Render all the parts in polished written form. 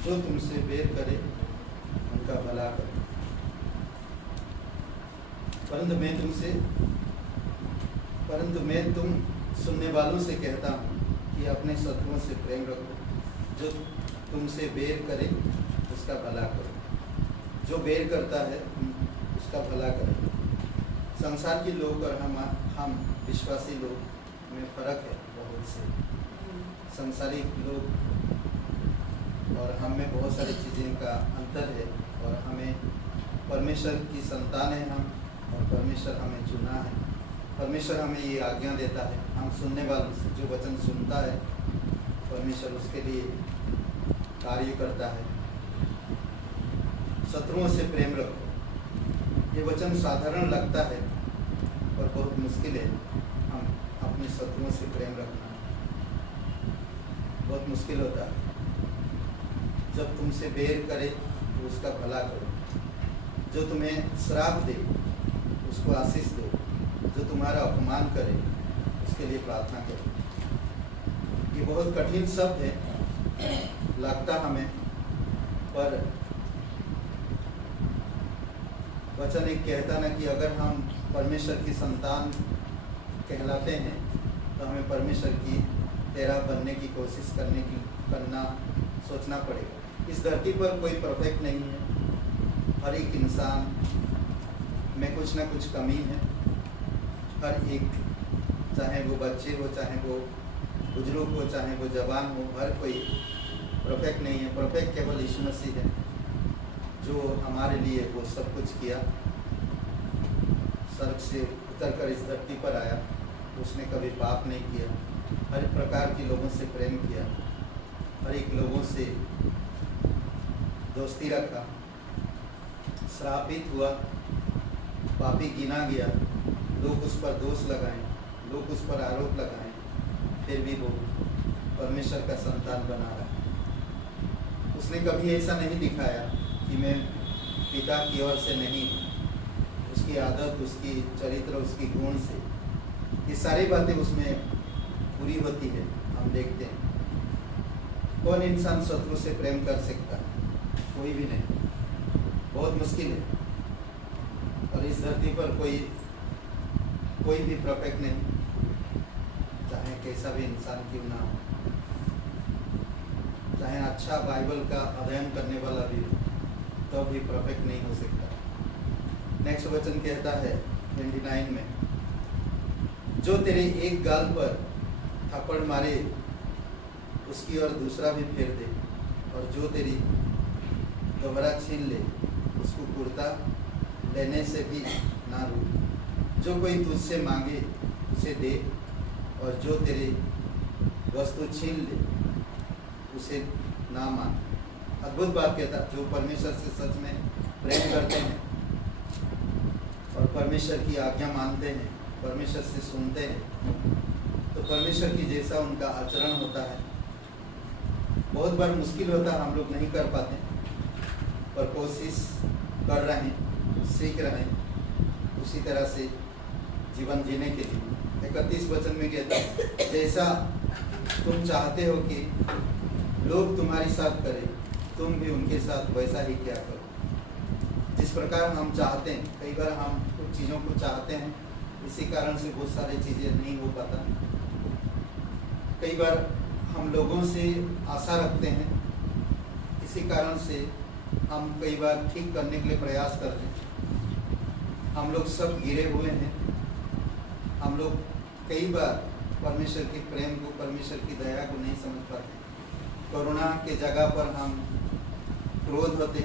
जो तुमसे बैर करे उनका भला करो, परंतु मैं तुम सुनने वालों से कहता हूँ कि अपने शत्रुओं से प्रेम रखो, जो तुमसे बैर करे उसका भला करो, जो बैर करता है उसका भला करो। संसार के लोग और हम विश्वासी लोग में फर्क है बहुत से। संसारिक लोग और हम में बहुत सारी चीज़ें का अंतर है, और हमें परमेश्वर की संतान है हम, और परमेश्वर हमें चुना है। परमेश्वर हमें ये आज्ञा देता है, हम सुनने वालों से जो वचन सुनता है परमेश्वर उसके लिए कार्य करता है। शत्रुओं से प्रेम रखो। ये वचन साधारण लगता है पर बहुत मुश्किल है। हम अपने शत्रुओं से प्रेम रखना बहुत मुश्किल होता है। जब तुमसे बैर करे तो उसका भला करो, जो तुम्हें श्राप दे उसको आशीष दो, जो तुम्हारा अपमान करे उसके लिए प्रार्थना करो। ये बहुत कठिन शब्द है लगता हमें, पर वचन एक कहता ना कि अगर हम परमेश्वर की संतान कहलाते हैं तो हमें परमेश्वर की तरह बनने की कोशिश करना सोचना पड़ेगा। इस धरती पर कोई परफेक्ट नहीं है। हर एक इंसान में कुछ ना कुछ कमी है। हर एक, चाहे वो बच्चे हो, चाहे वो बुजुर्ग हो, चाहे वो जवान हो, हर कोई परफेक्ट नहीं है। परफेक्ट केवल यीशु मसीह है, जो हमारे लिए वो सब कुछ किया। स्वर्ग से उतरकर इस धरती पर आया। उसने कभी पाप नहीं किया। हर प्रकार के लोगों से प्रेम किया, हर एक लोगों से दोस्ती रखा। श्रापित हुआ, पापी गिना गया, लोग उस पर दोष लगाएं, लोग उस पर आरोप लगाएं, फिर भी वो परमेश्वर का संतान बना रहा। उसने कभी ऐसा नहीं दिखाया कि मैं पिता की ओर से नहीं। उसकी आदत, उसकी चरित्र, उसकी गुण से ये सारी बातें उसमें पूरी होती है। हम देखते हैं कौन इंसान शत्रु से प्रेम कर सकता है? कोई भी नहीं, बहुत मुश्किल है। और इस धरती पर कोई भी परफेक्ट नहीं, चाहे कैसा भी इंसान क्यों ना हो, चाहे अच्छा बाइबल का अध्ययन करने वाला भी हो, तो भी परफेक्ट नहीं हो सकता। नेक्स्ट वचन कहता है 29 में, जो तेरे एक गाल पर थप्पड़ मारे उसकी ओर दूसरा भी फेर दे, और जो तेरी दोहरा छीन ले उसको कुर्ता लेने से भी ना रूठ। जो कोई तुझसे मांगे उसे दे, और जो तेरी वस्तु छीन ले उसे ना मांग। अद्भुत बात कहता, जो परमेश्वर से सच में प्रेम करते हैं और परमेश्वर की आज्ञा मानते हैं, परमेश्वर से सुनते हैं, तो परमेश्वर की जैसा उनका आचरण होता है। बहुत बार मुश्किल होता है, हम लोग नहीं कर पाते, पर कोशिश कर रहे हैं, सीख रहे हैं उसी तरह से जीवन जीने के लिए। 31 वचन में कहता है, जैसा तुम चाहते हो कि लोग तुम्हारे साथ करें, तुम भी उनके साथ वैसा ही क्या करो। जिस प्रकार हम चाहते हैं, कई बार हम कुछ चीज़ों को चाहते हैं, इसी कारण से बहुत सारी चीज़ें नहीं हो पाता। कई बार हम लोगों से आशा रखते हैं, इसी कारण से हम कई बार ठीक करने के लिए प्रयास करते हैं। हम लोग सब गिरे हुए हैं। हम लोग कई बार परमेश्वर के प्रेम को, परमेश्वर की दया को नहीं समझ पाते। करुणा के जगह पर हम क्रोध होते,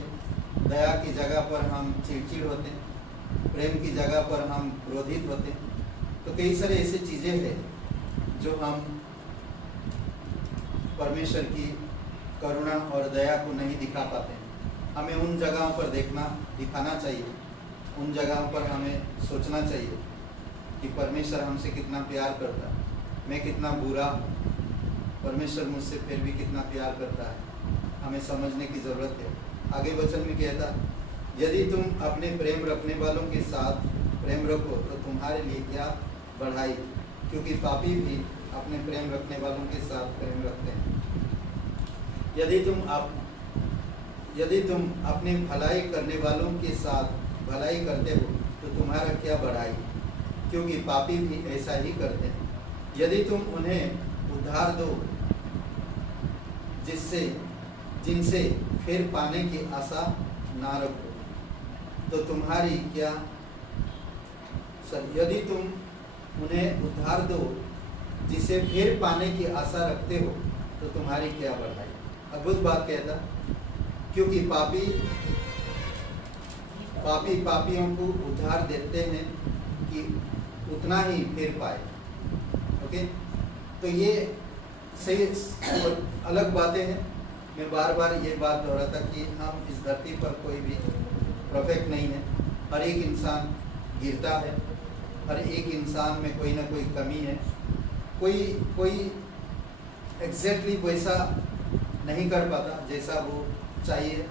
दया की जगह पर हम चिड़चिड़ होते, प्रेम की जगह पर हम क्रोधित होते। तो कई सारे ऐसी चीज़ें हैं जो हम परमेश्वर की करुणा और दया को नहीं दिखा पाते। हमें उन जगहों पर दिखाना चाहिए, उन जगहों पर हमें सोचना चाहिए कि परमेश्वर हमसे कितना प्यार करता है, मैं कितना बुरा, परमेश्वर मुझसे फिर भी कितना प्यार करता है। हमें समझने की ज़रूरत है। आगे वचन में कहता, यदि तुम अपने प्रेम रखने वालों के साथ प्रेम रखो तो तुम्हारे लिए क्या बढ़ाई, क्योंकि पापी भी अपने प्रेम रखने वालों के साथ प्रेम रखते हैं। यदि तुम अपने भलाई करने वालों के साथ भलाई करते हो तो तुम्हारा क्या बढ़ाई, क्योंकि पापी भी ऐसा ही करते हैं। यदि तुम उन्हें उद्धार दो जिनसे फिर पाने की आशा ना रखो तो तुम्हारी क्या यदि तुम उन्हें उद्धार दो जिसे फिर पाने की आशा रखते हो तो तुम्हारी क्या बढ़ाई। अद्भुत बात कहता, क्योंकि पापियों को उद्धार देते हैं कि उतना ही फिर पाए। ओके, तो ये सही अलग बातें हैं, मैं बार बार ये बात दोहराता कि हम इस धरती पर कोई भी परफेक्ट नहीं है। हर एक इंसान गिरता है, हर एक इंसान में कोई ना कोई कमी है, कोई एग्जैक्टली वैसा नहीं कर पाता जैसा वो चाहिए।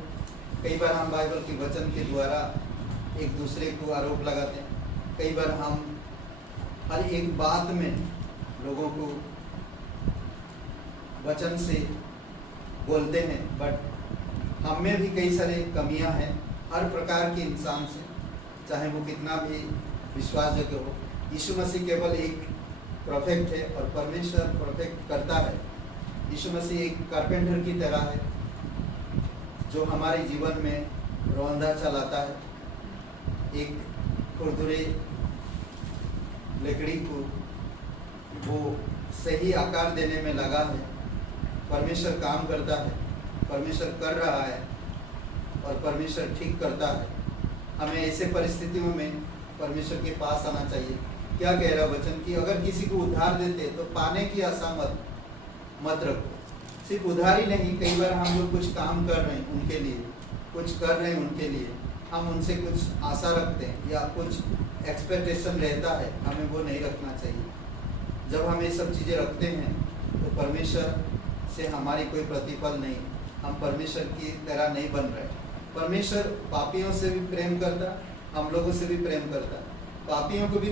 कई बार हम बाइबल के वचन के द्वारा एक दूसरे को आरोप लगाते हैं, कई बार हम हर एक बात में लोगों को वचन से बोलते हैं, बट हम में भी कई सारे कमियां हैं हर प्रकार के इंसान से, चाहे वो कितना भी विश्वासयोग्य हो। यीशु मसीह केवल एक परफेक्ट है और परमेश्वर परफेक्ट करता है। यीशु मसीह एक कारपेंटर की तरह है जो हमारे जीवन में रौंदा चलाता है। एक खुरदुरे लकड़ी को वो सही आकार देने में लगा है। परमेश्वर काम करता है, परमेश्वर कर रहा है और परमेश्वर ठीक करता है। हमें ऐसे परिस्थितियों में परमेश्वर के पास आना चाहिए। क्या कह रहा वचन कि अगर किसी को उधार देते तो पाने की आशा मत रखो। सिर्फ उधार ही नहीं, कई बार हम लोग कुछ काम कर रहे हैं उनके लिए, कुछ कर रहे हैं उनके लिए, हम उनसे कुछ आशा रखते हैं या कुछ एक्सपेक्टेशन रहता है, हमें वो नहीं रखना चाहिए। जब हम ये सब चीज़ें रखते हैं तो परमेश्वर से हमारी कोई प्रतिफल नहीं, हम परमेश्वर की तरह नहीं बन रहे। परमेश्वर पापियों से भी प्रेम करता, हम लोगों से भी प्रेम करता, पापियों को भी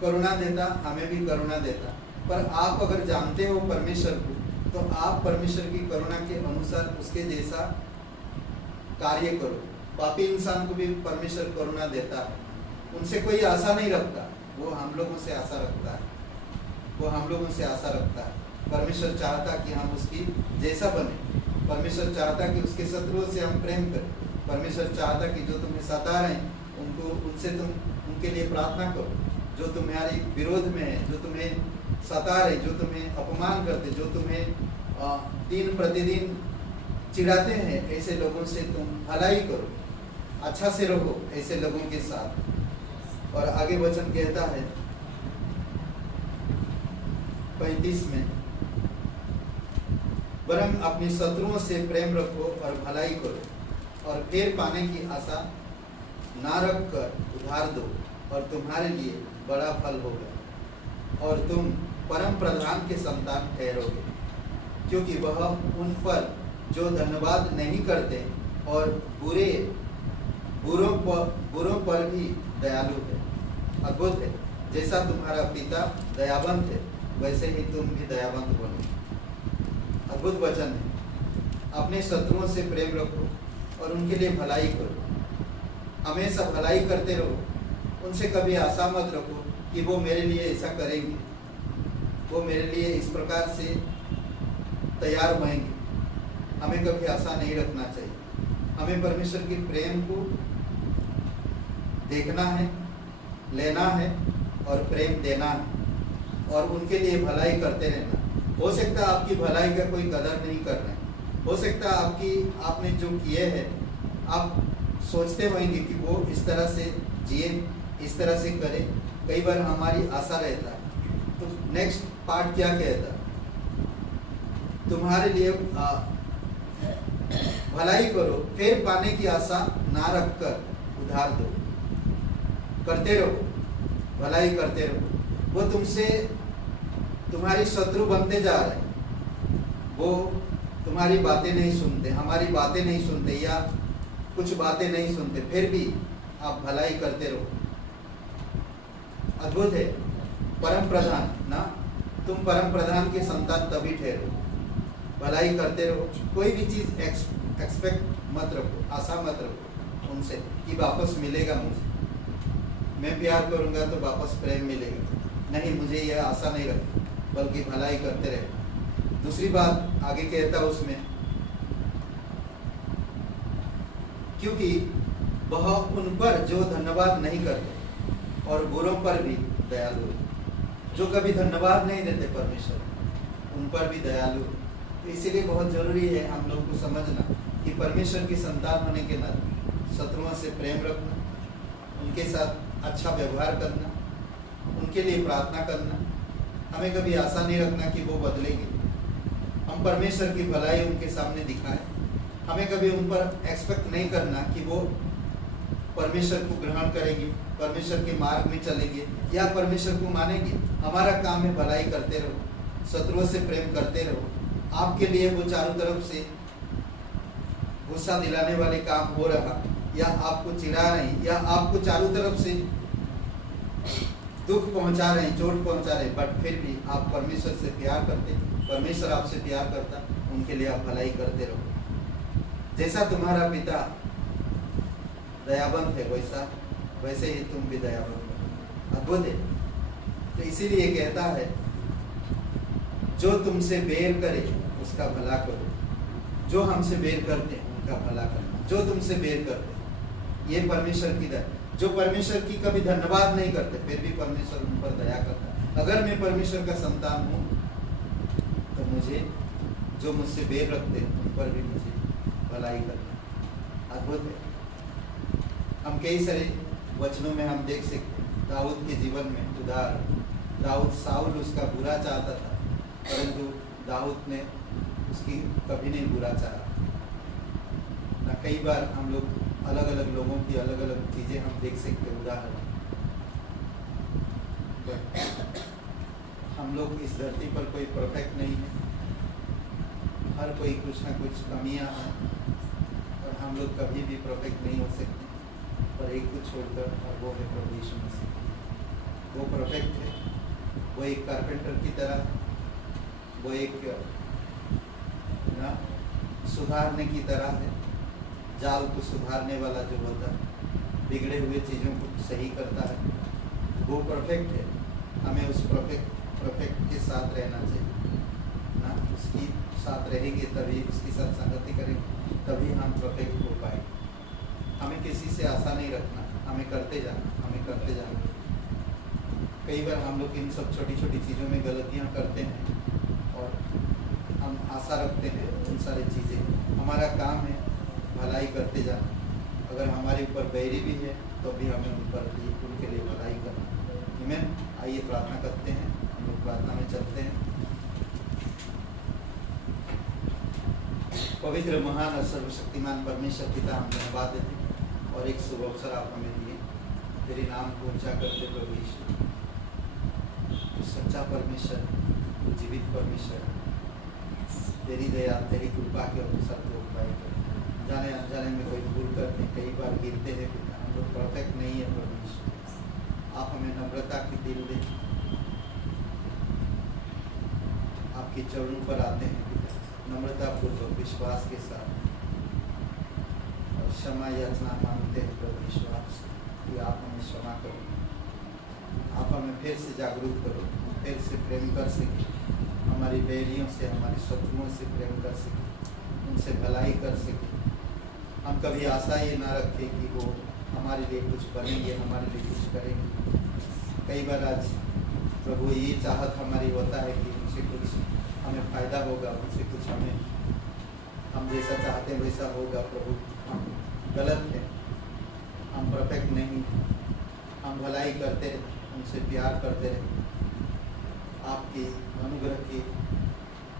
करुणा देता, हमें भी करुणा देता। पर आप अगर जानते हो परमेश्वर को तो आप परमेश्वर की करुणा के अनुसार उसके जैसा कार्य करो। पापी इंसान को भी परमेश्वर करुणा देता है, उनसे कोई आशा नहीं रखता, वो हम लोगों से आशा रखता है, वो हम लोगों से आशा रखता है। परमेश्वर चाहता कि हम उसकी जैसा बने, परमेश्वर चाहता कि उसके शत्रुओं से हम प्रेम करें, परमेश्वर चाहता कि जो तुम्हें सता रहे हैं उनसे तुम उनके लिए प्रार्थना करो। जो तुम्हारे विरोध में है, जो तुम्हें सता रहे, जो तुम्हें अपमान करते, जो तुम्हें दिन प्रतिदिन चिढ़ाते हैं, ऐसे लोगों से तुम भलाई करो, अच्छा से रहो ऐसे लोगों के साथ। और आगे वचन कहता है 35 में, वरन अपने शत्रुओं से प्रेम रखो और भलाई करो और फिर पाने की आशा ना रखकर उधार दो और तुम्हारे लिए बड़ा फल होगा और तुम परम प्रधान के संतान ठहरोगे, क्योंकि वह उन पर जो धन्यवाद नहीं करते और बुरों पर भी दयालु है। अद्भुत है, जैसा तुम्हारा पिता दयावंत है वैसे ही तुम भी दयावंत बनो। अद्भुत वचन है। अपने शत्रुओं से प्रेम रखो और उनके लिए भलाई करो, हमेशा भलाई करते रहो। उनसे कभी आशा मत रखो कि वो मेरे लिए ऐसा करेंगे, वो मेरे लिए इस प्रकार से तैयार होंगे। हमें कभी आशा नहीं रखना चाहिए। हमें परमेश्वर के प्रेम को देखना है, लेना है और प्रेम देना है और उनके लिए भलाई करते रहना। हो सकता है आपकी भलाई का कोई कदर नहीं कर रहे हैं, हो सकता है आपने जो किए हैं आप सोचते होंगे कि वो इस तरह से जिए, इस तरह से करे। कई बार हमारी आशा रहता है। तो नेक्स्ट पार्ट क्या कहता, तुम्हारे लिए भलाई करो फिर पाने की आशा ना रखकर उधार दो। करते रहो, भलाई करते रहो। वो तुमसे तुम्हारी शत्रु बनते जा रहे हैं, वो तुम्हारी बातें नहीं सुनते, हमारी बातें नहीं सुनते या कुछ बातें नहीं सुनते, फिर भी आप भलाई करते रहो। अद्भुत है। परम प्रधान ना, तुम परम प्रधान के संतान तभी ठहरो, भलाई करते रहो। कोई भी चीज़ एक्सपेक्ट मत रखो, आशा मत रखो उनसे कि वापस मिलेगा मुझे, मैं प्यार करूंगा तो वापस प्रेम मिलेगा। नहीं, मुझे यह आशा नहीं रखी, बल्कि भलाई करते रहे। दूसरी बात आगे कहता उसमें, क्योंकि वह उन पर जो धन्यवाद नहीं करते और बुरों पर भी दयालु है। जो कभी धन्यवाद नहीं देते परमेश्वर, उन पर भी दयालु है। तो इसीलिए बहुत जरूरी है हम लोग को समझना कि परमेश्वर की संतान होने के नाते शत्रुओं से प्रेम रखना, उनके साथ अच्छा व्यवहार करना, उनके लिए प्रार्थना करना। हमें कभी आशा नहीं रखना कि वो बदलेंगे। हम परमेश्वर की भलाई उनके सामने दिखाएं हमें कभी उन पर एक्सपेक्ट नहीं करना कि वो परमेश्वर को ग्रहण करेंगे, परमेश्वर के मार्ग में चलेंगे या परमेश्वर को मानेंगे। हमारा काम है भलाई करते रहो, शत्रुओं से प्रेम करते रहो। आपके लिए वो चारों तरफ से गुस्सा दिलाने वाले काम हो रहा या आपको चिढ़ा रहे हैं या आपको चारों तरफ से दुख पहुंचा रहे हैं, चोट पहुंचा रहे हैं, बट फिर भी आप परमेश्वर से प्यार करते, परमेश्वर आपसे प्यार करता, उनके लिए आप भलाई करते रहो। जैसा तुम्हारा पिता दयावंत है वैसे ही तुम भी दयावंत हो। अद्भुत है। तो इसीलिए कहता है जो तुमसे बैर करे उसका भला करो, जो हमसे बैर करते हैं उनका भला करना। जो तुमसे बैर करते हैं, ये परमेश्वर की दया। जो परमेश्वर की कभी धन्यवाद नहीं करते फिर भी परमेश्वर उन पर दया करता है। अगर मैं परमेश्वर का संतान हूँ तो मुझे जो मुझसे बैर रखते हैं उन पर भी मुझे भलाई करना। अद्भुत है। हम कई सारे वचनों में हम देख सकते हैं दाऊद के जीवन में उदाहरण। दाऊद, साउल उसका बुरा चाहता था, परंतु दाऊद ने उसकी कभी नहीं बुरा चाहा ना। कई बार हम लोग अलग अलग लोगों की अलग अलग चीज़ें हम देख सकते हैं उदाहरण। हम लोग इस धरती पर कोई परफेक्ट नहीं है, हर कोई कुछ ना कुछ कमियां हैं और हम लोग कभी भी परफेक्ट नहीं हो सकते, पर एक को छोड़कर, और वो है प्रभु यीशु मसीह। वो परफेक्ट है। वो एक कारपेंटर की तरह, वो एक ना सुधारने की तरह है, जाल को सुधारने वाला जो होता है, बिगड़े हुए चीज़ों को सही करता है। वो परफेक्ट है। हमें उस परफेक्ट के साथ रहना चाहिए ना। उसकी साथ रहेंगे तभी, उसकी साथ संगति करेंगे तभी हम परफेक्ट हो पाएंगे। हमें किसी से आशा नहीं रखना, हमें करते जाना। कई बार हम लोग इन सब छोटी छोटी चीज़ों में गलतियां करते हैं और हम आशा रखते हैं उन सारी चीज़ें। हमारा काम है भलाई करते जाना। अगर हमारे ऊपर बैरी भी है तो भी हमें उनके लिए भलाई करना। आमीन। आइए प्रार्थना करते हैं, हम लोग प्रार्थना में चलते हैं। पवित्र, महान और सर्वशक्तिमान परमेश्वर पिता, हम धन्यवाद देते और एक शुभ अवसर आप हमें दिए तेरे नाम को ऊंचा करते। प्रभु यीशु, तू सच्चा परमेश्वर, तू जीवित परमेश्वर, तेरी दया तेरी कृपा के अनुसार तो उपाय कर। जाने अनजाने में कोई भूल करते, कई बार गिरते हैं पिता, हम लोग परफेक्ट नहीं है प्रभु यीशु। आप हमें नम्रता की दिल दें, आपके चरणों पर आते हैं पिता, नम्रतापूर्वक विश्वास के साथ और क्षमा याचना मांगते हैं प्रभु यीशु आपसे कि आप हमें क्षमा करो, आप हमें फिर से जागरूक करो, फिर से प्रेम कर सके, हमारी बैरियों से, हमारे शत्रुओं से प्रेम कर सके, उनसे भलाई कर सके। हम कभी आशा ये ना रखें कि वो हमारे लिए कुछ बनेंगे, हमारे लिए कुछ करेंगे। कई बार आज प्रभु ये चाहत हमारी होता है कि उनसे कुछ हमें फ़ायदा होगा, उनसे कुछ हम जैसा चाहते हैं वैसा होगा। प्रभु हम गलत हैं, हम परफेक्ट नहीं, हम भलाई करते रहे, उनसे प्यार करते रहे। आपकी अनुग्रह की,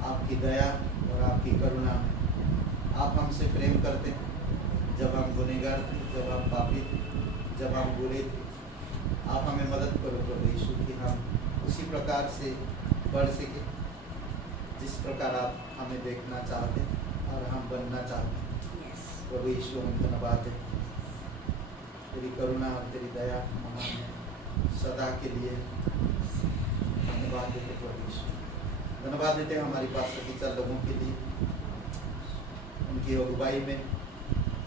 आपकी दया और आपकी करुणा में आप हमसे प्रेम करते हैं। जब हम गुनहगार थे, जब हम पापी थे, जब हम बुरे थे, आप हमें मदद करो प्रभु यीशु कि हम उसी प्रकार से बढ़ सके जिस प्रकार आप हमें देखना चाहते हैं और हम बनना चाहते हैं। प्रभु यीशु, हम धन्यवाद देते, तेरी करुणा और तेरी दया महान है सदा के लिए। धन्यवाद देते प्रभु यीशु, धन्यवाद देते हैं हमारी पास सटीचा लोगों के लिए। उनकी अगुवाई में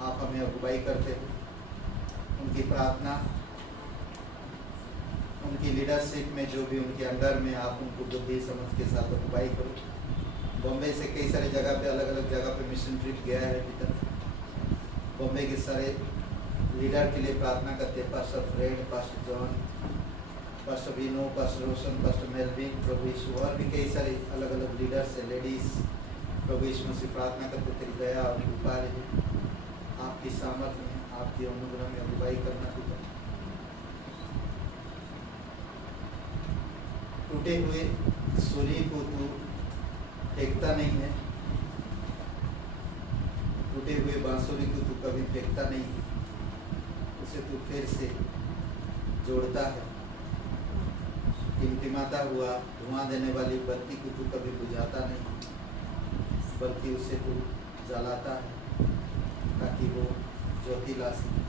आप हमें अगुवाई करते हो, उनकी प्रार्थना, उनकी लीडरशिप में जो भी उनके अंडर में आप उनको बुद्धि समझ के साथ अगुवाई करो। बॉम्बे से कई सारे जगह पे, अलग अलग जगह पे मिशन ट्रिप गया है अभी तक। बॉम्बे के सारे लीडर के लिए प्रार्थना करते हैं, pastor Fred, pastor John, pastor Vino, pastor Roshan, pastor Melvin, प्रभु यीशु, और भी कई सारे अलग अलग लीडर्स है, लेडीज़। प्रभु यीशु से प्रार्थना करते तेरी दया और कृपा रहे, आपकी सामर्थ्य में, आपकी अनुग्रह में अगुवाई करना पिता। टूटे हुए सूर्य को तू फेंकता नहीं है, तू टूटे हुए बांसुरी को तू कभी फेंकता नहीं, उसे तू फिर से जोड़ता है। टिमटिमाता हुआ धुआं देने वाली बत्ती को तू कभी बुझाता नहीं, बल्कि उसे तू जलाता है ताकि वो ज्योति ला सके।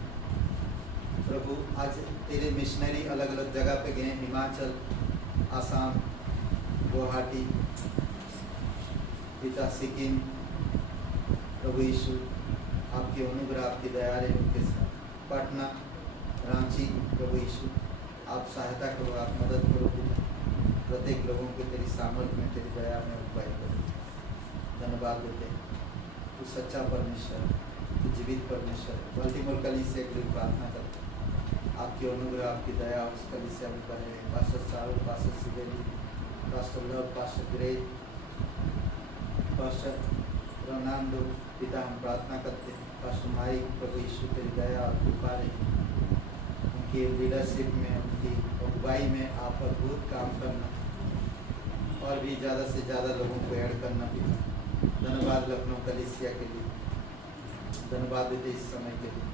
प्रभु, आज तेरे मिशनरी अलग अलग जगह पे गए, हिमाचल, आसाम, गुवाहाटी, पिता सिक्किम। प्रभु यीशु, आपकी अनुग्रह, आपकी दया रहे उनके साथ। पटना, रांची, प्रभु यीशु आप सहायता करो, आप मदद करो पिता। प्रत्येक लोगों को तेरी सामर्थ्य में, तेरी दया में अगुवाई करो। धन्यवाद देते हैं, तू सच्चा परमेश्वर, तू जीवित परमेश्वर। बल्टीमोर कलीसिया के लिए प्रार्थना करते हैं, आपकी अनुग्रह, आपकी दया उस कलीसिया में बने। Pastor Saru, pastor Siveli, pastor Love, pastor Great, pastor Ronaldo, पिता हम प्रार्थना करते हैं। पास्टर माइक, प्रभु यीशु तेरी दया और कृपा रही, उनकी लीडरशिप में, उनकी अगुवाई में आप अद्भुत काम करना और भी ज़्यादा से ज़्यादा लोगों को ऐड करना पिता। धन्यवाद लखनऊ कलीसिया के लिए, धन्यवाद देते इस समय के लिए,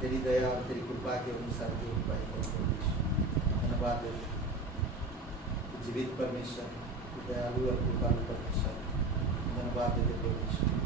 तेरी दया और तेरी कृपा के अनुसार जो अगुवाई करो। धन्यवाद देते जीवित परमेश्वर, दयालु और कृपालु परमेश्वर। धन्यवाद देते प्रभु।